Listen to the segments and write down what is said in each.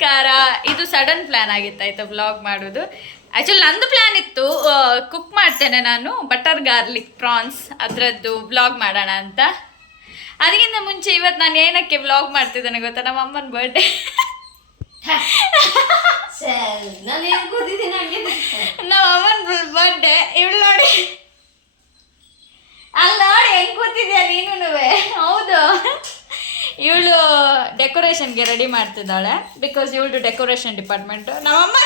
ನಮಸ್ಕಾರ. ಇದು sudden plan ಆಗಿತ್ತು ಆಯ್ತಾ ಬ್ಲಾಗ್ ಮಾಡೋದು. ಆ್ಯಕ್ಚುಲಿ ನಂದು ಪ್ಲ್ಯಾನ್ ಇತ್ತು ಕುಕ್ ಮಾಡ್ತೇನೆ ನಾನು ಬಟರ್ ಗಾರ್ಲಿಕ್ ಪ್ರಾನ್ಸ್ ಅದರದ್ದು ಬ್ಲಾಗ್ ಮಾಡೋಣ ಅಂತ. ಅದಕ್ಕಿಂತ ಮುಂಚೆ ಇವತ್ತು ನಾನು ಏನಕ್ಕೆ ಬ್ಲಾಗ್ ಮಾಡ್ತಿದ್ದೇನೆ ಗೊತ್ತಾ? ನಮ್ಮ ಅಮ್ಮನ ಬರ್ಡೇ ನಮ್ಮ ಅಮ್ಮನ ಬರ್ಡೇ ಇವಳು ನೋಡಿ. ಅಲ್ಲ ನೋಡಿ ಹೆಂಗೆ ಕೂತಿದ್ಯಾ ನೀನು ಹೌದು. ಇವಳು ಡೆಕೋರೇಷನ್ಗೆ ರೆಡಿ ಮಾಡ್ತಿದ್ದಾಳೆ ಬಿಕಾಸ್ ಇವಳು ಡೆಕೋರೇಷನ್ ಡಿಪಾರ್ಟ್ಮೆಂಟು ನಮ್ಮಮ್ಮ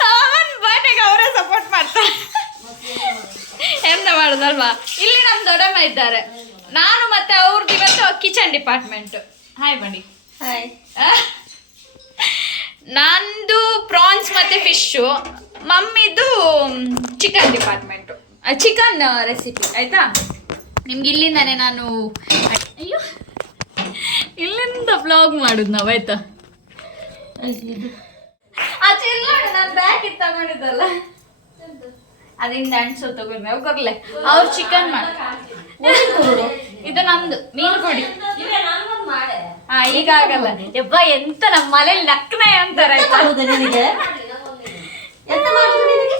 ನಮ್ಮಮ್ಮನ ಬರ್ಡೇಗೆ ಅವರೇ ಸಪೋರ್ಟ್ ಮಾಡ್ತಾರೆ. ಎಂತ ಮಾಡೋದಲ್ವಾ? ಇಲ್ಲಿ ನಮ್ಮ ದೊಡ್ಡಮ್ಮ ಇದ್ದಾರೆ. ನಾನು ಮತ್ತೆ ಅವ್ರದ್ದು ಇವತ್ತು ಕಿಚನ್ ಡಿಪಾರ್ಟ್ಮೆಂಟ್ ಹಾಯ್ ಬನ್ನಿ. ಹಾಯ್ ನಂದು ಪ್ರಾನ್ಸ್ ಮತ್ತೆ ಫಿಶ್ಶು ಮಮ್ಮಿದು ಚಿಕನ್ ಡಿಪಾರ್ಟ್ಮೆಂಟು ಚಿಕನ್ ರೆಸಿಪಿ ಆಯ್ತಾ? ನಿಮ್ಗೆ ಇಲ್ಲಿಂದಾನೆ ನಾನು ಅಯ್ಯೋ. ಇಲ್ಲಿಂದ ಬ್ಲಾಗ್ ಮಾಡುದು ನಾವು ಆಯ್ತಾ? ಆಚೆ ಇಲ್ಲ ನಾನು ಬ್ಯಾಗ್ ಇತ್ತು ತಗೊಂಡಿದ್ದಲ್ಲ. ಅದರಿಂದ ಅಣ್ಸು ತಗೊಂಡ್ರೆ ಅವು ಕೊರ್ಲೆ ಅವ್ರು ಚಿಕನ್ ಮಾಡಿ ಇದು ನಮ್ದು ಮೀನು ಕೊಡಿ ಮಾಡೆ ಹಾ ಈಗ ಆಗಲ್ಲ. ಯಬ್ಬ ಎಂತ ನಮ್ಮ ಮನೇಲಿ ನಕ್ನೆ ಅಂತಾರೆ ನಿನಗೆ ಎಂತ ಮಾಡುದು ನಿನಗೆ?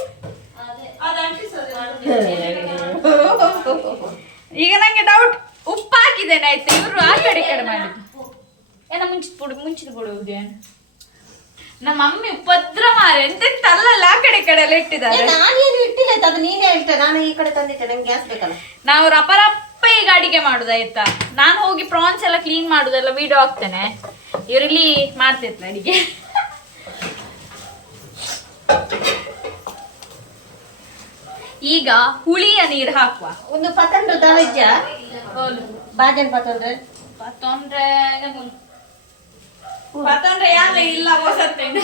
ಈಗ ನಂಗೆ ಡೌಟ್ ಉಪ್ಪು ಹಾಕಿದ್ದೇನೆ ಆಯ್ತಾ ಇವರು ಆ ಕಡೆ ಈ ಕಡೆ ಮಾಡಿದ್ದು ಏನ ಮುಂಚಿದ ಬಿಡು ಮುಂಚಿದ ಪುಡುವುದೇ ನಮ್ಮ ಮಮ್ಮಿ ಉಪದ್ರ ಮಾರ ಎಂತೆಂತ ಅಲ್ಲಲ್ಲ ಆ ಕಡೆ ಈ ಕಡೆ ಎಲ್ಲ ಇಟ್ಟಿದ್ದಾರೆ. ನಾನೇನು ಇಟ್ಟಿಲ್ಲ ಅದು ನೀನೇ ಹೇಳ್ತೇನೆ ನಾನು ಈ ಕಡೆ ತಂದಿಟ್ಟೆ ನಂಗೆ ಗ್ಯಾಸ್ ಬೇಕಲ್ಲ. ನಾವು ರಪರಪ್ಪ ಈಗ ಅಡಿಗೆ ಮಾಡುದಾಯ್ತಾ ನಾನು ಹೋಗಿ ಪ್ರಾನ್ಸ್ ಎಲ್ಲ ಕ್ಲೀನ್ ಮಾಡುದೆಲ್ಲ ವಿಡಿಯೋ ಹಾಕ್ತೇನೆ. ಇವರಿಲ್ಲಿ ಮಾಡ್ತಿರ್ತಾರೆ ಅಡಿಗೆ. ಈಗ ಹುಳಿಯ ನೀರು ಹಾಕುವ. ಒಂದು ಪತಂದ್ರೆ ತವಜ್ಜ ಬಾಜನ್ ಪತಂಡ್ರೆ ಪತಂದ್ರೆ ಪತಂದ್ರೆ ಯಾರ ಇಲ್ಲ ಹೊಸತ್ತೇನೆ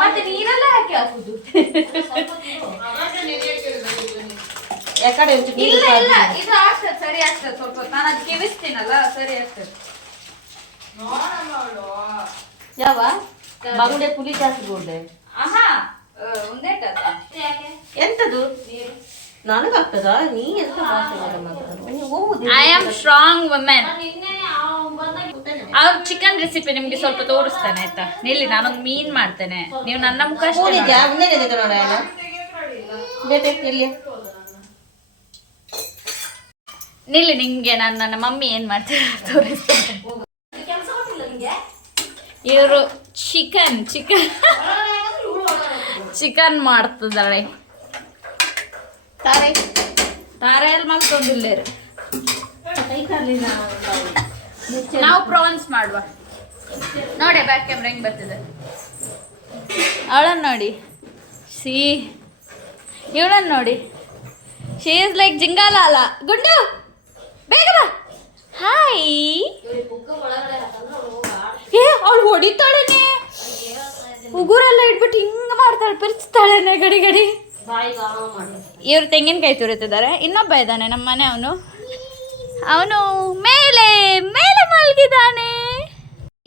ಮತ್ತೆ ನೀರೆಲ್ಲ ಹಾಕಿ ಹಾಕುದು. ಯಾಕಡೆ ಇಲ್ಲ ಇಲ್ಲ. ಇದು ಆಗ್ತದೆ ಸರಿ ಆಗ್ತದೆ. ಸ್ವಲ್ಪ. ನಾನು ಅದು ಕಿವಿಸ್ತೀನಲ್ಲ ಸರಿ ಆಗ್ತದೆ. ಯಾವ? ಬಂಗುಡೆ ಪುಲಿ ಜಾಸ್ತಿ ಕಥೆ ಎಂತದು? ನನಗಾಗ್ತದ? ನೀ ಎಂತ ಐ ಆಮ್ ಸ್ಟ್ರಾಂಗ್ ವುಮೆನ್ ಅವ್ರ ಚಿಕನ್ ರೆಸಿಪಿ ನಿಮ್ಗೆ ಸ್ವಲ್ಪ ತೋರಿಸ್ತಾನೆ ಆಯ್ತಾ? ನಿಲ್ಲಿ ನಾನೊಂದು ಮೀನ್ ಮಾಡ್ತೇನೆ. ನೀವು ನನ್ನ ಮುಖ ನಿಲ್ಲಿ ನಿಮ್ಗೆ ನಾನು ನನ್ನ ಮಮ್ಮಿ ಏನ್ ಮಾಡ್ತೇನೆ ತೋರಿಸ್ತೇನೆ. ಇವರು ಚಿಕನ್ ಚಿಕನ್ ಚಿಕನ್ ಮಾಡ್ತಿದ್ದಾಳೆ ತಾರೆ. ತಾರೆಯಲ್ಲಿ ಅಲ್ಲಿ ಕಾಲಿನ ನಾವು ಪ್ರಾನ್ಸ್ ಮಾಡುವ. ನೋಡಿ ಬ್ಯಾಕ್ ಕ್ಯಾಮ್ರಾ ಹೆಂಗೆ ಬರ್ತಿದೆ. ಅವಳನ್ನು ನೋಡಿ. ಸಿ. ಇವಳನ್ನು ನೋಡಿ. ಶಿ ಇಸ್ ಲೈಕ್ ಜಿಂಗಾಲಾಲ ಗುಂಡು ಬೇಗ ಬಾ. ಹಾಯ್ ಏ, ಅವಳು ಹೊಡಿತಾಳೇನೆ. ಉಗುರೆಲ್ಲ ಇಟ್ಬಿಟ್ಟು ಹಿಂಗ ಮಾಡ್ತಾಳೆ ಪಿರ್ಚ್ತಾಳೇನೆ ಗಡಿ ಗಡಿ. ಇವ್ರು ತೆಂಗಿನಕಾಯಿ ತುರಿತಿದ್ದಾರೆ. ಇನ್ನೊಬ್ಬ ಇದ್ದಾನೆ, ನಮ್ಮ ಮನೆ ಅವನು. ಅವನು ಮೇಲೆ ಮೇಲೆ ಮಲಗಿದ್ದಾನೆ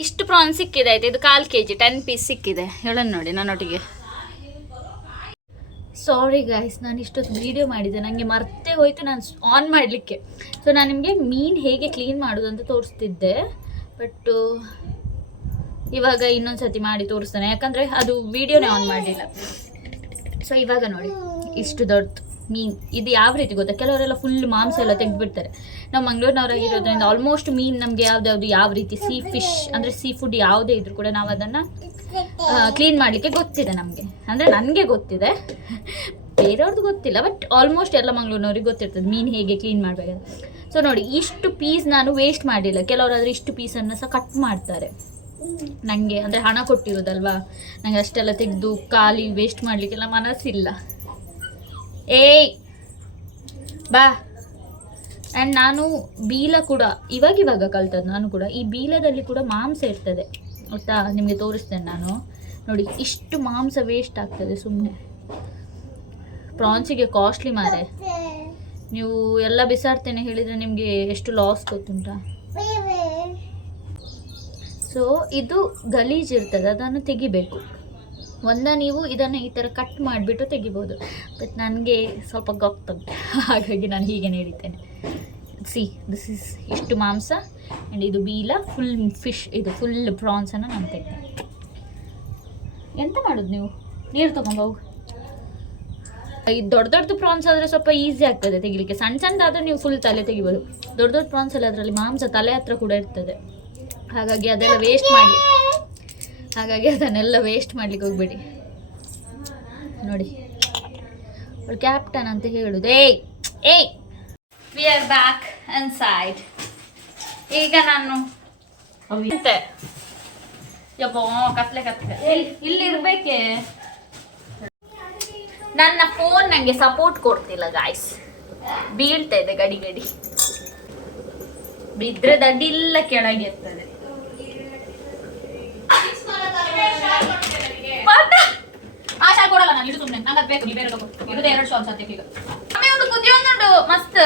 ಇಷ್ಟು ಪ್ರಾನ್ ಸಿಕ್ಕಿದೆ ಆಯ್ತು? ಇದು ಕಾಲು ಕೆ ಜಿ ಟೆನ್ ಪೀಸ್ ಸಿಕ್ಕಿದೆ. ಹೇಳೋಣ ನೋಡಿ, ನನ್ನೊಟ್ಟಿಗೆ. ಸಾರಿ ಗಾಯ್ಸ್ ನಾನು ಇಷ್ಟೊತ್ತು ವೀಡಿಯೋ ಮಾಡಿದ್ದೆ ನನಗೆ ಮರ್ತೇ ಹೋಯ್ತು, ನಾನು ಆನ್ ಮಾಡಲಿಕ್ಕೆ. ಸೊ ನಾನು ನಿಮಗೆ ಮೀನು ಹೇಗೆ ಕ್ಲೀನ್ ಮಾಡೋದು ಅಂತ ತೋರಿಸ್ತಿದ್ದೆ. ಬಟ್ಟು ಇವಾಗ ಇನ್ನೊಂದು ಸತಿ ಮಾಡಿ ತೋರಿಸ್ತಾನೆ. ಯಾಕಂದರೆ ಅದು ವಿಡಿಯೋನೇ ಆನ್ ಮಾಡಲಿಲ್ಲ. ಸೊ ಇವಾಗ ನೋಡಿ. ಇಷ್ಟು ದೊಡ್ಡದು ಮೀನು. ಇದು ಯಾವ ರೀತಿ ಗೊತ್ತಾ? ಕೆಲವರೆಲ್ಲ ಫುಲ್ ಮಾಂಸ ಎಲ್ಲ ತೆಗೆದುಬಿಡ್ತಾರೆ. ನಾವು ಮಂಗಳೂರಿನವರಾಗಿರೋದ್ರಿಂದ ಆಲ್ಮೋಸ್ಟ್ ಮೀನ್ ನಮಗೆ ಯಾವ್ದಾವ್ದು ಯಾವ ರೀತಿ ಸೀ ಫಿಶ್ ಅಂದರೆ ಸೀ ಫುಡ್ ಯಾವುದೇ ಇದ್ರೂ ಕೂಡ ನಾವು ಅದನ್ನ ಕ್ಲೀನ್ ಮಾಡಲಿಕ್ಕೆ ಗೊತ್ತಿದೆ ನಮಗೆ. ಅಂದರೆ ನನಗೆ ಗೊತ್ತಿದೆ. ಬೇರೆಯವ್ರದ್ದು ಗೊತ್ತಿಲ್ಲ ಬಟ್ ಆಲ್ಮೋಸ್ಟ್ ಎಲ್ಲ ಮಂಗಳೂರಿನವ್ರಿಗೆ ಗೊತ್ತಿರ್ತದೆ ಮೀನು ಹೇಗೆ ಕ್ಲೀನ್ ಮಾಡಬೇಕಂತ. ಸೊ ನೋಡಿ, ಇಷ್ಟು ಪೀಸ್ ನಾನು ವೇಸ್ಟ್ ಮಾಡಿಲ್ಲ. ಕೆಲವರಾದ್ರೆ ಇಷ್ಟು ಪೀಸನ್ನು ಸಹ ಕಟ್ ಮಾಡ್ತಾರೆ. ನನಗೆ ಅಂದರೆ ಹಣ ಕೊಟ್ಟಿರೋದಲ್ವಾ? ನನಗೆ ಅಷ್ಟೆಲ್ಲ ತೆಗೆದು ಖಾಲಿ ವೇಸ್ಟ್ ಮಾಡಲಿಕ್ಕೆಲ್ಲ ಮನಸ್ಸಿಲ್ಲ. ಏಯ್! ಬಾ. ಆ್ಯಂಡ್ ನಾನು ಬೀಲ ಕೂಡ, ಇವಾಗ ಇವಾಗ ಕಲ್ತದ್ದು ನಾನು ಕೂಡ, ಈ ಬೀಲದಲ್ಲಿ ಕೂಡ ಮಾಂಸ ಇರ್ತದೆ. ಗೊತ್ತಾ? ನಿಮಗೆ ತೋರಿಸ್ತೇನೆ ನಾನು. ನೋಡಿ, ಇಷ್ಟು ಮಾಂಸ ವೇಸ್ಟ್ ಆಗ್ತದೆ ಸುಮ್ಮನೆ ಪ್ರಾನ್ಸಿಗೆ ಕಾಸ್ಟ್ಲಿ ಮಾರೆ. ನೀವು ಎಲ್ಲ ಬಿಸಾಡ್ತೇನೆ ಹೇಳಿದರೆ ನಿಮಗೆ ಎಷ್ಟು ಲಾಸ್ ಗೊತ್ತುಂಟಾ? ಸೊ ಇದು ಗಲೀಜ್ ಇರ್ತದೆ, ಅದನ್ನು ತೆಗಿಬೇಕು. ಒಂದ ನೀವು ಇದನ್ನು ಈ ಥರ ಕಟ್ ಮಾಡಿಬಿಟ್ಟು ತೆಗಿಬೋದು. ಬಟ್ ನನಗೆ ಸ್ವಲ್ಪ ಗೊತ್ತದ ಹಾಗಾಗಿ ನಾನು ಹೀಗೆ ನೀಡಿದ್ದೇನೆ. ಸಿ ದಿಸ್ ಇಸ್ ಇಷ್ಟು ಮಾಂಸ ಆ್ಯಂಡ್ ಇದು ಬೀಲ ಫುಲ್ ಫಿಶ್ ಇದು ಫುಲ್ ಪ್ರಾನ್ಸನ್ನು ನಾನು ತೆಗ್ದೆ. ಎಂತ ಮಾಡೋದು ನೀವು? ನೀರು ತೊಗೊಂಬೋಗು ಈ ದೊಡ್ಡ ದೊಡ್ಡದು ಪ್ರಾನ್ಸ್ ಆದರೆ ಸ್ವಲ್ಪ ಈಸಿ ಆಗ್ತದೆ ತೆಗಿಲಿಕ್ಕೆ. ಸಣ್ಣ ಸಣ್ಣದಾದರೂ ನೀವು ಫುಲ್ ತಲೆ ತೆಗಿಬೋದು. ದೊಡ್ಡ ದೊಡ್ಡ ಪ್ರಾನ್ಸ್ ಎಲ್ಲ ಅದರಲ್ಲಿ ಮಾಂಸ ತಲೆ ಹತ್ರ ಕೂಡ ಇರ್ತದೆ. ಹಾಗಾಗಿ ಅದೆಲ್ಲ ವೇಸ್ಟ್ ಮಾಡಲಿ ಹಾಗಾಗಿ ಅದನ್ನೆಲ್ಲ ವೇಸ್ಟ್ ಮಾಡ್ಲಿಕ್ಕೆ ಹೋಗ್ಬೇಡಿ. ನೋಡಿ. ಅವಳು ಕ್ಯಾಪ್ಟನ್ ಅಂತ ಹೇಳುದು. ಏಯ್ ಏಯ್. We are back and side ಈಗ ನಾನು ಯಬ್ಬೋ ಕತ್ಲೆ ಕತ್ಲೆ. ಇಲ್ಲಿ ಇರ್ಬೇಕೆ? ನನ್ನ ಫೋನ್ ನನಗೆ ಸಪೋರ್ಟ್ ಕೊಡ್ತಿಲ್ಲ ಗಾಯ್ಸ್ ಬೀಳ್ತಾ ಇದೆ ಗಡಿ ಗಡಿ. ಬಿದ್ರೆ ದಡ್ಡಿಲ್ಲ ಕೆಳಗೆ ಇರ್ತದೆ ಇದು ಸುಮ್ಮನೆ ನಂಗೆ ಅದು ಬೇಕು ನೀವು ಎರಡು ಶಾಲ್ ಸದ್ಯಕ್ಕೆ ಈಗ ಆಮೇಲೆ ಒಂದು ಮಸ್ತ್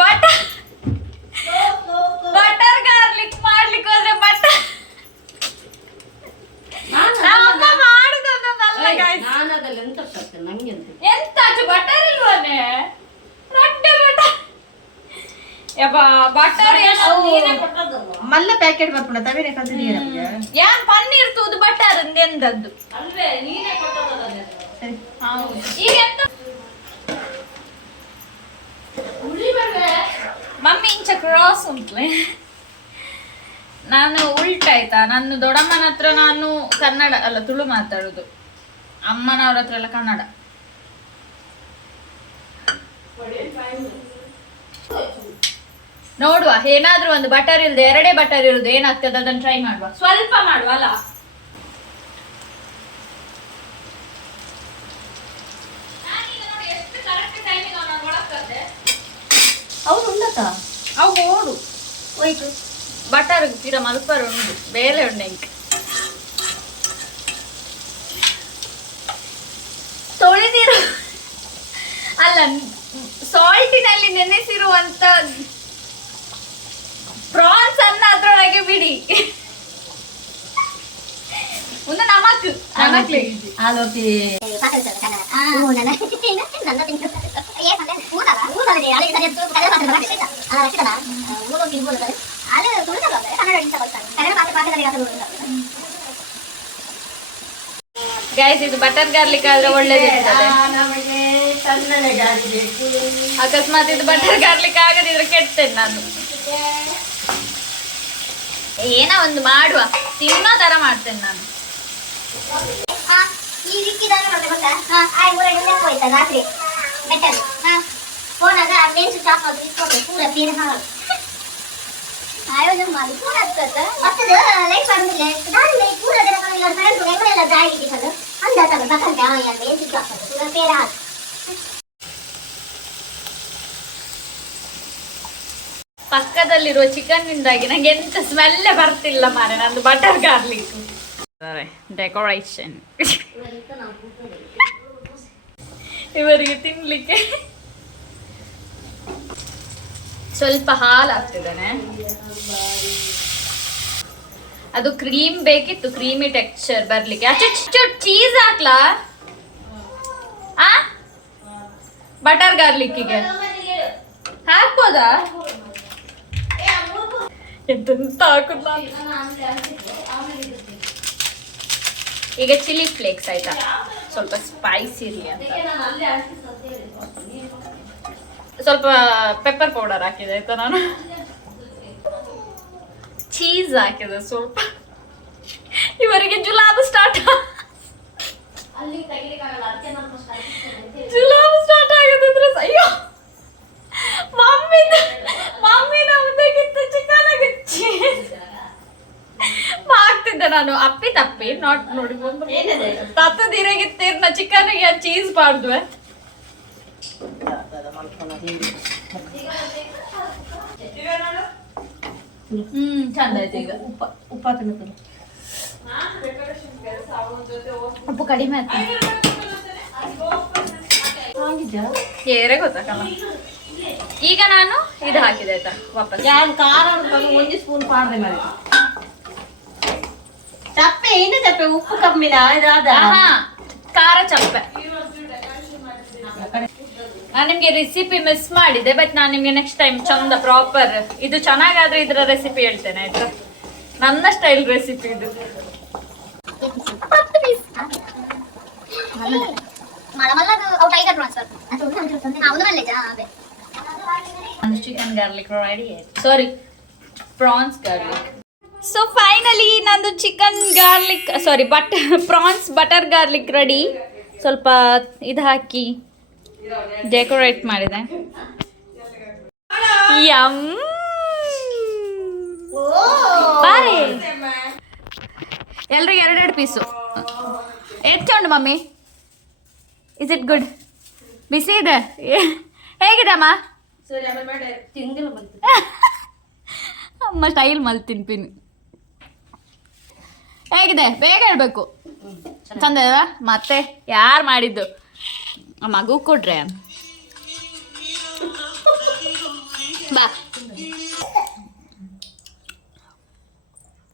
ಬಟ ಬಟರ್ ಗಾರ್ಲಿಕ್ ಮಾಡ್ಲಿಕ್ಕೆ ಹೋದ್ರೆ ಬಟರ್ ನಮ್ಮಮ್ಮ ಮಾಡುದನ್ನಲ್ಲ guys. ನಾನು ಅದ್ರಲ್ಲಿ ಎಂತ ಕಷ್ಟ ನಂಗೆ ಅಂತ ಎಂತ ಬಟರ್ ಇಲ್ವಾನೆ ರಡ್ಡೆ ಬಟರ್ ಯಬ್ಬಾ ಬಟರ್ ಮಲ್ಲ ಪ್ಯಾಕೆಟ್ ಬರ್ಪುಂಡ ತವೇನೆ ಕಲ್ತಿದೀಯ ನಮ್ಗೆ ಯಾನ್ ಪನ್ನೀರ್ ತೂದು ಬಟ್ಟಾರ ಎಂದದ್ದು ಅಲ್ವೇ ನೀನೇ ಕೊಟ್ಟದಲ್ಲ ಸರಿ. ಈಗ ಎಂತ? ಮಮ್ಮಿ ಇಂಚ ಕ್ರಾಸ್ ಉಂಟ್ಲೆ ನಾನು ಉಲ್ಟಾಯ್ತಾ ನನ್ನ ದೊಡ್ಡಮ್ಮನ ಹತ್ರ ನಾನು ಕನ್ನಡ ಅಲ್ಲ ತುಳು ಮಾತಾಡುದು. ಅಮ್ಮನವ್ರ ಹತ್ರ ಎಲ್ಲ ಕನ್ನಡ. ನೋಡುವ ಏನಾದ್ರೂ ಒಂದು ಬಟರ್ ಇಲ್ದೆ ಎರಡೇ ಬಟರ್ ಇರುದು ಏನಾಗ್ತದೆ? ಅದನ್ನ ಟ್ರೈ ಮಾಡುವ. ಸ್ವಲ್ಪ ಮಾಡುವ ಅಲ್ಲ? ನೋಡಿ ಉಂಡತ? ಅವು ಓಡು. ಹೋಯ್ತು. ಬಟರ್ ತೀರ ಮಲ್ಪರ್ ಉಂಡು ಬೇಲೆ ಉಂಡೆ ತೊಳೆದಿರು. ಅಲ್ಲ ಸಾಲ್ಟಿನಲ್ಲಿ ನೆನೆಸಿರುವಂತ ಪ್ರಾನ್ಸ್ ಅನ್ನ ಅದ್ರೊಳಗೆ ಬಿಡಿ. ಒಂದು ನಮಕ್ ನಮಕ್ಲಿ ಆಲೋಟಿ ಗೈಸ್ ಇದು ಬಟರ್ ಗಾರ್ಲಿಕ್ ಆದ್ರೆ ಒಳ್ಳೇದಿರ್ತದೆ ಅಕಸ್ಮಾತ್ ಇದು ಬಟರ್ ಗಾರ್ಲಿಕ್ ಆಗದಿದ್ರೆ ಕೆಡ್ತೇನೆ ನಾನು. ಏನೋ ಒಂದು ಮಾಡುವ. ತಿನ್ನೋ ತರ ಮಾಡ್ತೇನೆ ನಾನು. ಈ ವಿಕ್ಕಿದಾನೆ ಮತ್ತೆ ಗೊತ್ತಾ? ಹಾ ಆಯ್ ಮೂರ ಎಣ್ಣೆ ಹೋಯ್ತಾ ರಾತ್ರಿ. ಬೆಟ್ಟಲ್ಲಿ ಹಾ ಫೋನಾಗ ಅದೇನ್ ಸ್ವಿಚ್ ಆಫ್ ಆದ್ರೆ ಇಟ್ಕೊಂಡು ಪೂರ ಬೇರೆ ಹಾಳು ಆಯೋಜನೆ ಮಾಡಿ. ಪೂರ ಆಗ್ತದ ಮತ್ತದ ಲೈಟ್ ಬಂದಿಲ್ಲ ದಾರಿ ಪೂರ ಜನ ಇಲ್ಲ ಕರೆಂಟ್ ಎಣ್ಣೆಲ್ಲ ಜಾಯಿ ಇಟ್ಟಿದ್ದು ಅಂದ ತಗ ತಕಂತೆ ಆ ಎಲ್ಲ ಏನ್ ಸ್ವಿಚ್ ಆಫ್ ಆದ್ರೆ ಪೂರ ಬೇರೆ ಹಾಳು ಪಕ್ಕದಲ್ಲಿರುವ ಚಿಕನ್ ನಿಂದಾಗಿ ನಂಗೆ ಎಂತ ಸ್ಮೆಲ್ಲೇ ಬರ್ತಿಲ್ಲ ಮಾರೆ. ನಂದು ಬಟರ್ ಗಾರ್ಲಿಕ್ ಡೆಕೋರೇಷನ್ ಇವರಿಗೆ ತಿನ್ಲಿಕ್ಕೆ. ಸ್ವಲ್ಪ ಹಾಲು ಹಾಕ್ತಿದ್ದಾನೆ ಅದು ಕ್ರೀಮ್ ಬೇಕಿತ್ತು ಕ್ರೀಮಿ ಟೆಕ್ಸ್ಚರ್ ಬರ್ಲಿಕ್ಕೆ. ಅಚ್ಚು ಚೀಸ್ ಹಾಕ್ಲಾ? ಆ? ಬಟರ್ ಗಾರ್ಲಿಕ್ಕಿಗೆ ಹಾಕ್ಬೋದಾ? ಎಂತೆಂತ ಹಾಕುದ್. ಈಗ ಚಿಲ್ಲಿ ಫ್ಲೇಕ್ಸ್ ಆಯ್ತಾ? ಸ್ವಲ್ಪ ಸ್ಪೈಸಿ ಇರಲಿ ಅಂತ. ಸ್ವಲ್ಪ ಪೆಪ್ಪರ್ ಪೌಡರ್ ಹಾಕಿದೆ, ಆಯ್ತಾ ನಾನು? ಚೀಸ್ ಹಾಕಿದೆ ಸ್ವಲ್ಪ. ಇವರಿಗೆ ಜುಲಾಬ್ ಸ್ಟಾರ್ಟ್ ಜುಲಾಬ್ ಸ್ಟಾರ್ಟ್ ಆಗಿದ್ರೆ ಅಯ್ಯೋ ಮಮ್ಮಿ ಮಮ್ಮಿ ನಮ್ದಾಗಿತ್ತು ಚಿಕನ್ ಆಗಿಚ್ಚಿ ಆಗ್ತಿದ್ದೆ ನಾನು. ಅಪ್ಪಿ ತಪ್ಪಿ. ನಾಟ್ ನೋಡಿ? ತತ್ತ ದಿರಗಿತ್ತೀರ್ನ ಚಿಕನ್ ಚೀಸ್ ಬಾರ್ದು ಹ್ಮ್ ಚಂದ ಆಯ್ತು ಈಗ. ಉಪ್ಪ ಉಪ್ಪ ಉಪ್ಪು ಕಡಿಮೆ ಆಯ್ತು ಏರೆ ಗೊತ್ತಾಗಲ್ಲ. ಈಗ ನಾನು ಇದು ಹಾಕಿದೆ ಆಯ್ತಾ? ವಾಪಸ್. ಯಾರು ಖಾರ ಒಂದು ಸ್ಪೂನ್ ಪಾಡ್ದೆ ಮೇಲೆ. ಚಪ್ಪೆ ಏನು ಚಪ್ಪೆ ಉಪ್ಪು ಕಮ್ಮಿ ಇದಾದ? ಆಹಾ, ಖಾರ ಚಪ್ಪೆ ನಾನು ನಿಮ್ಗೆ ರೆಸಿಪಿ ಮಿಸ್ ಮಾಡಿದೆ ಬಟ್ ನಾನು ನಿಮ್ಗೆ ನೆಕ್ಸ್ಟ್ ಟೈಮ್ ಚಂದ ಪ್ರಾಪರ್ ಇದು ಚೆನ್ನಾಗಾದ್ರೆ ಇದರ ರೆಸಿಪಿ ಹೇಳ್ತೇನೆ ಆಯ್ತಾ? ನನ್ನ ಸ್ಟೈಲ್ ರೆಸಿಪಿ ಇದು. ಮಳ ಮಲ್ಲ ಔಟ್ ಐದು ಟ್ರಾನ್ಸ್ಫರ್ ಅವನು ಮಲ್ಲೇಜಾ? ಅದೇ. ಒಂದು chicken garlic ready sorry prawns garlic so finally ನಂದು chicken garlic sorry but prawns butter garlic ready ಸ್ವಲ್ಪ ಇದು ಹಾಕಿ ಡೆಕೋರೇಟ್ ಮಾಡಿದೆ. ಯಮ್ ಬಾರೆ. ಎಲ್ರಿಗೆ ಎರಡೆರಡು ಪೀಸು. ಎತ್ಕೊಂಡು ಮಮ್ಮಿ. ಇಸ್ ಇಟ್ ಗುಡ್ ಬಿಸಿ ಇದೆ. ಹೇಗಿದೆ ಅಮ್ಮ ಸ್ಟೈಲ್ ಮಲ್ ತಿನ್ಪಿನಿ ಹೇಗಿದೆ? ಬೇಗ ಹೇಳ್ಬೇಕು. ಚಂದ? ಮತ್ತೆ ಯಾರು ಮಾಡಿದ್ದು? ಆ ಮಗು ಕೊಡ್ರೆ. ಬಾ.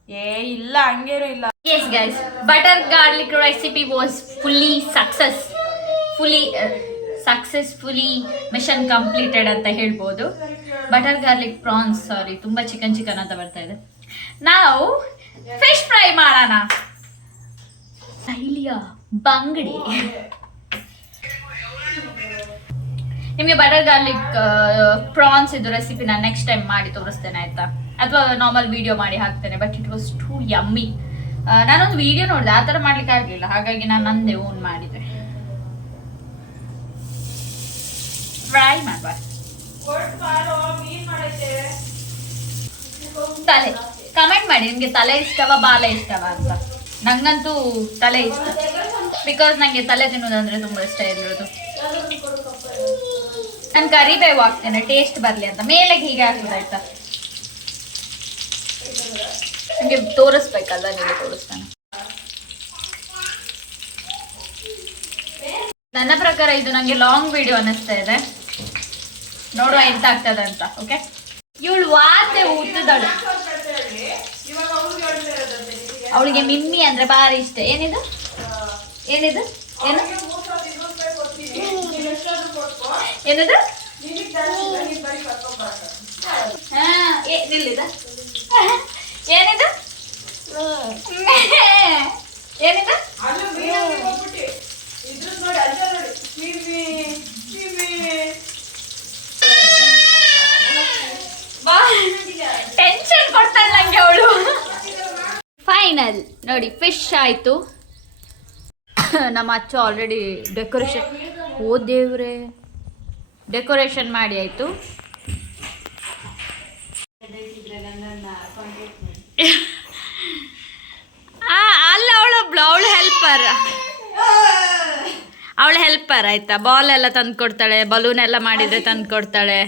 ಏ ಇಲ್ಲ ಹಂಗೇನು ಇಲ್ಲ. Yes guys butter garlic recipe was fully success fully successfully mission completed ಅಂತ ಹೇಳ್ಬೋದು. ಬಟರ್ ಗಾರ್ಲಿಕ್ ಪ್ರಾನ್ಸ್ ಸಾರಿ ತುಂಬ ಚಿಕನ್ ಚಿಕನ್ ಅಂತ ಬರ್ತಾ ಇದೆ. ನಾವು ಫಿಶ್ ಫ್ರೈ ಮಾಡೋಣ. ಐಲಿಯ ಬಂಗಡಿ. ನಿಮಗೆ ಬಟರ್ ಗಾರ್ಲಿಕ್ ಪ್ರಾನ್ಸ್ ಇದು ರೆಸಿಪಿ ನಾನು ನೆಕ್ಸ್ಟ್ ಟೈಮ್ ಮಾಡಿ ತೋರಿಸ್ತೇನೆ, ಆಯ್ತಾ? ಅಥವಾ ನಾರ್ಮಲ್ ವಿಡಿಯೋ ಮಾಡಿ ಹಾಕ್ತೇನೆ but it was too yummy ನಾನೊಂದು ವಿಡಿಯೋ ನೋಡಿದೆ, ಆ ಥರ ಮಾಡ್ಲಿಕ್ಕೆ ಆಗಲಿಲ್ಲ. ಹಾಗಾಗಿ ನಾನು ನಂದೇ ಓನ್ ಮಾಡಿದೆ. ಫ್ರೈ ತಲೆ ಕಮೆಂಟ್ ಮಾಡಿ ನಿಮಗೆ ತಲೆ ಇಷ್ಟವ ಬಾಲ ಇಷ್ಟವ ಅಂತ. ನಂಗಂತೂ ತಲೆ ಇಷ್ಟ. ಬಿಕಾಸ್ ನನಗೆ ತಲೆ ತಿನ್ನೋದಂದ್ರೆ ತುಂಬಾ ಇಷ್ಟ ಇರೋದು ನಾನು ಕರಿಬೇವು ಹಾಕ್ತೇನೆ ಟೇಸ್ಟ್ ಬರ್ಲಿ ಅಂತ. ಮೇಲೆ ಹೀಗೆ ಆಯ್ತಾ? ನಿಮಗೆ ತೋರಿಸ್ಬೇಕಲ್ಲ ನೀವು ತೋರಿಸ್ತಾನೆ. ನನ್ನ ಪ್ರಕಾರ ಇದು ನನಗೆ ಲಾಂಗ್ ವಿಡಿಯೋ ಅನ್ನಿಸ್ತಾ ಇದೆ. ನೋಡುವ ಎಂತ ಆಗ್ತದೆ ಅಂತ ಓಕೆ ಇವಳು ವಾಸೆ ಊತದಳು ಅವಳಿಗೆ ಮಿಮ್ಮಿ ಅಂದ್ರೆ ಬಾರಿ ಇಷ್ಟ. ಏನಿದು? ಏನಿದು? ಏನು? ಏನಿದು? ನಿಲ್ಲಿದ. ಏನಿದು? ಏನಿದು ಟೆನ್ಷನ್ ಕೊಡ್ತಾಳೆ ನಂಗೆ ಅವಳು ಫೈನಲ್ ನೋಡಿ ಫಿಶ್ ಆಯ್ತು. ನಮ್ಮ ಅಚ್ಚ ಆಲ್ರೆಡಿ ಡೆಕೋರೇಷನ್ ಓ ದೇವ್ರೆ. ಡೆಕೋರೇಷನ್ ಮಾಡಿ ಆಯ್ತು. ಆ, ಅಲ್ಲ ಅವಳೊಬ್ಳು ಅವಳು ಹೆಲ್ಪರ್ ಅವಳು ಹೆಲ್ಪರ್ ಆಯ್ತಾ? ಬಾಲ್ ಎಲ್ಲ ತಂದು ಕೊಡ್ತಾಳೆ ಬಲೂನ್ ಎಲ್ಲ ಮಾಡಿದ್ರೆ ತಂದು ಕೊಡ್ತಾಳೆ.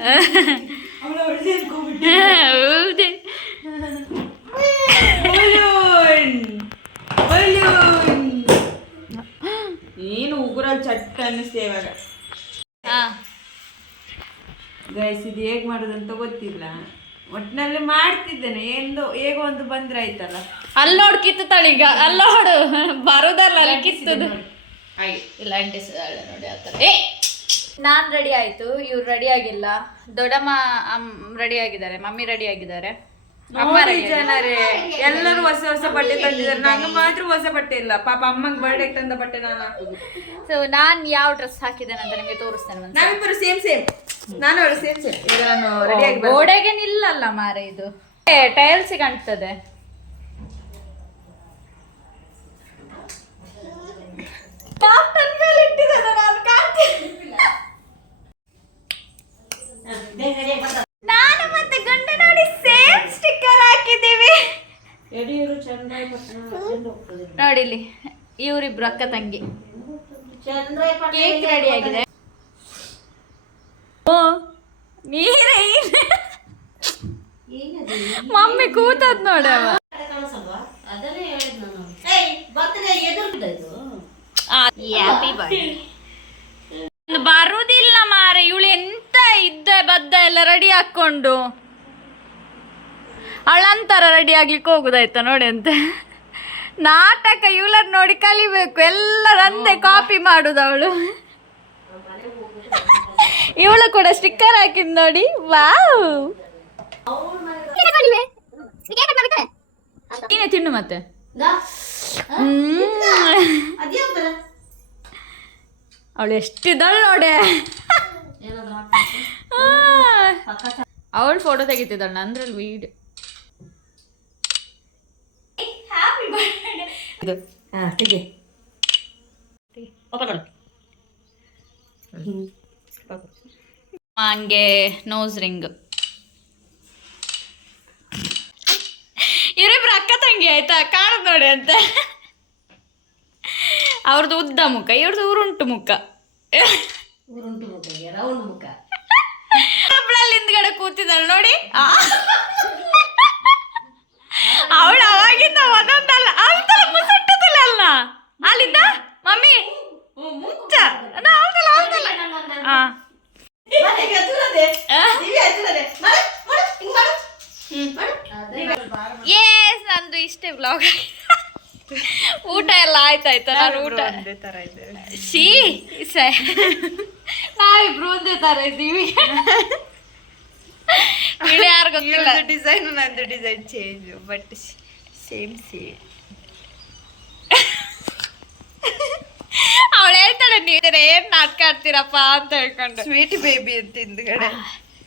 ಹೌದೇ. ಏನು ಉಗುರಲ್ಲಿ ಚಟ್ ಅನ್ನಿಸ್ತೇ ಇವಾಗ. ಗೈಸ್ ಇದು ಹೇಗ್ ಮಾಡೋದಂತ ಗೊತ್ತಿಲ್ಲ. ಒಟ್ಟಿನಲ್ಲಿ ಮಾಡ್ತಿದ್ದೇನೆ. ಎಂದು ಹೇಗೋ ಒಂದು ಬಂದ್ರೆ ಆಯ್ತಲ್ಲ. ಅಲ್ಲಿ ನೋಡು ಕಿತ್ತುತ್ತಾಳೆ ಈಗ. ಅಲ್ಲಿ ನೋಡು. ಬರೋದಲ್ಲ ಅಲ್ಲಿ ಕಿತ್ತದು. ಇಲ್ಲ ನೋಡಿ ಆ ಥರ. ಏ ನಾನು ರೆಡಿ ಆಯ್ತು. ಇವ್ರು ರೆಡಿ ಆಗಿಲ್ಲ. ದೊಡ್ಡಮ್ಮ ರೆಡಿ ಆಗಿದ್ದಾರೆ. ಮಮ್ಮಿ ರೆಡಿ ಆಗಿದ್ದಾರೆ. ಅಮ್ಮ ನೋಡಿ ಜನರೇ ಎಲ್ಲರೂ ಹೊಸ ಹೊಸ ಬಟ್ಟೆ ತಂದಿದ್ದಾರೆ. ನಂಗೆ ಮಾತ್ರ ಹೊಸ ಬಟ್ಟೆ ಇಲ್ಲ. ಪಾಪ ಅಮ್ಮಂಗ್ ಬರ್ಡೇ ತಂದ ಬಟ್ಟೆ ನಾನು ಹಾಕುದು. ಸೊ ನಾನ್ ಯಾವ ಡ್ರೆಸ್ ಹಾಕಿದ್ದೇನೆ ಅಂತ ನಿಮಗೆ ತೋರಿಸ್ತೇನೆ ಒಂದು ನಾವಿಬ್ಬರು ಸೇಮ್ ಸೇಮ್ ನಾನು ಅವರು ಸೇಮ್ ಸೇಮ್ ಈಗ ನಾನು ರೆಡಿ ಆಗಿ. ಗೋಡೆಗೆ ನಿಲ್ಲಲ್ಲ ಮಾರೆ ಇದು. ಟೈಲ್ಸ್ ಕಾಣ್ತದೆ ಕಾಟನ್ ಮೇಲೆ ಇಟ್ಟಿದ್ದಾರೆ ನಾನು ಕಾಣ್ತೀನಿ ನಾನು ಮತ್ತೆ ಗಂಡ ನೋಡಿ ಸೇಮ್ ಸ್ಟಿಕ್ಕರ್ ಹಾಕಿದ್ದೀವಿ ನೋಡಿ ಇಲ್ಲಿ ಇವರಿಬ್ರು ಅಕ್ಕ ತಂಗಿ. ಕೇಕ್ ರೆಡಿ ಆಗಿದೆ. ಓ ನೀರೇ ಮಮ್ಮಿ ಕೂತದ್ ನೋಡವ ಬರುದಿಲ್ಲ ಮಾರೆ, ಇವಳು ಎಂತ ಇದ್ದ ಬದ್ದ ಎಲ್ಲ ರೆಡಿ ಹಾಕೊಂಡು ಅವಳಂತರ ರೆಡಿ ಆಗ್ಲಿಕ್ಕೆ ಹೋಗುದಾಯ್ತಾ ನೋಡಿ ಅಂತ ನಾಟಕ ಇವಳನ್ನ ನೋಡಿ ಕಲಿಬೇಕು. ಎಲ್ಲರಂತೆ ಕಾಪಿ ಮಾಡುದು ಅವಳು. ಇವಳು ಕೂಡ ಸ್ಟಿಕ್ಕರ್ ಹಾಕಿದ್ ನೋಡಿ. ವಾವ್ ನೀನೆ ತಿನ್ನು ಮತ್ತೆ. ಅವಳು ಎಷ್ಟಿದ್ದಾಳು ನೋಡೆ. ಅವಳು ಫೋಟೋ ತೆಗಿತಿದ್ದಾಳೆ ನಂದ್ರಲ್ಲಿ ವೀಡಿಯೋ ಹಾ ತೆಗಿ. ಓಪನ್ ಮಾಡು ಹಂಗೆ ನೋಸ್ ರಿಂಗ್ ಇವರಿಬ್ರು ಅಕ್ಕ ತಂಗಿ ಆಯ್ತಾ? ಕಾಣದ್ ನೋಡಿ ಅಂತ. ಅವ್ರದ್ದು ಉದ್ದ ಮುಖ ಇವ್ರದ್ದು ಊರುಂಟು ಮುಖ. ಉರುಂಟು ಮುಖ ರೌಂಡ್ ಮುಖ. ಒಬ್ಳಲ್ಲಿ ಹಿಂದ್ಗಡೆ ಕೂತಿದ್ದಾಳೆ ನೋಡಿ. ಅವಳು ಅವಾಗಿಂದ ಒಂದೊಂದಲ್ಲ ಅಂತಲ್ಲ ಮುಸುಟ್ಟದಿಲ್ಲ ಅಲ್ಲ ಅಲ್ಲಿಂದ ಮಮ್ಮಿ ಮುಂಚ ಅವಳದಲ್ಲ ಅವಳದಲ್ಲ ಹಾ ಏಸ್ ನಂದು ಇಷ್ಟೇ ಬ್ಲಾಗ್ ಊಟ ಆಯ್ತಾಯ್ತಾ ನಾನು ಊಟ ಒಂದೇ ತರ ಇದೆ ಸಿ. ನಾವಿಬ್ರು ಒಂದೇ ತರ ಇದ್ದೀವಿ. ಇಲ್ಲಿ ಯಾರು ಗೊತ್ತಿಲ್ಲ. ಡಿಸೈನ್ ನಂದು design change but same same ಅವಳು ಹೇಳ್ತಾಳೆ ನೀವು ಏನ್ ನಾಟಕ ಆಡ್ತೀರಪ್ಪ ಅಂತ ಹೇಳ್ಕೊಂಡು. ಸ್ವೀಟ್ ಬೇಬಿ ಅಂತ ಹಿಂದ್ಗಡೆ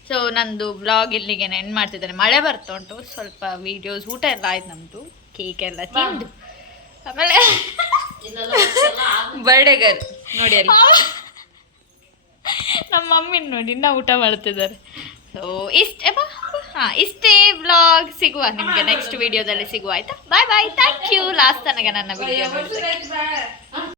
ಸೊ ನಂದು ಬ್ಲಾಗ್ ಇಲ್ಲಿಗೆ ಎಂಡ್ ಮಾಡ್ತಿದ್ದೇನೆ. ಮಳೆ ಬರ್ತಾ ಉಂಟು ಸ್ವಲ್ಪ ವಿಡಿಯೋಸ್ ಊಟ ಎಲ್ಲ ಆಯ್ತು ನಮ್ದು. ಕೇಕ್ ಎಲ್ಲ ತಿಂದು. ಆಮೇಲೆ ಬರ್ಡೇ ಗರ್ ನೋಡಿ ಅಲ್ಲಿ. ನಮ್ಮ ಮಮ್ಮಿ ನೋಡಿ ಇನ್ನ ಊಟ ಮಾಡ್ತಿದ್ದಾರೆ. ಸೊ ಇಷ್ಟೇ ಹಾಂ ಇಷ್ಟೇ ಬ್ಲಾಗ್ ಸಿಗುವ ನಿಮಗೆ ನೆಕ್ಸ್ಟ್ ವಿಡಿಯೋದಲ್ಲಿ ಸಿಗುವ ಆಯ್ತಾ? Bye bye thank you last ತನಕ ನನ್ನ ವಿಡಿಯೋ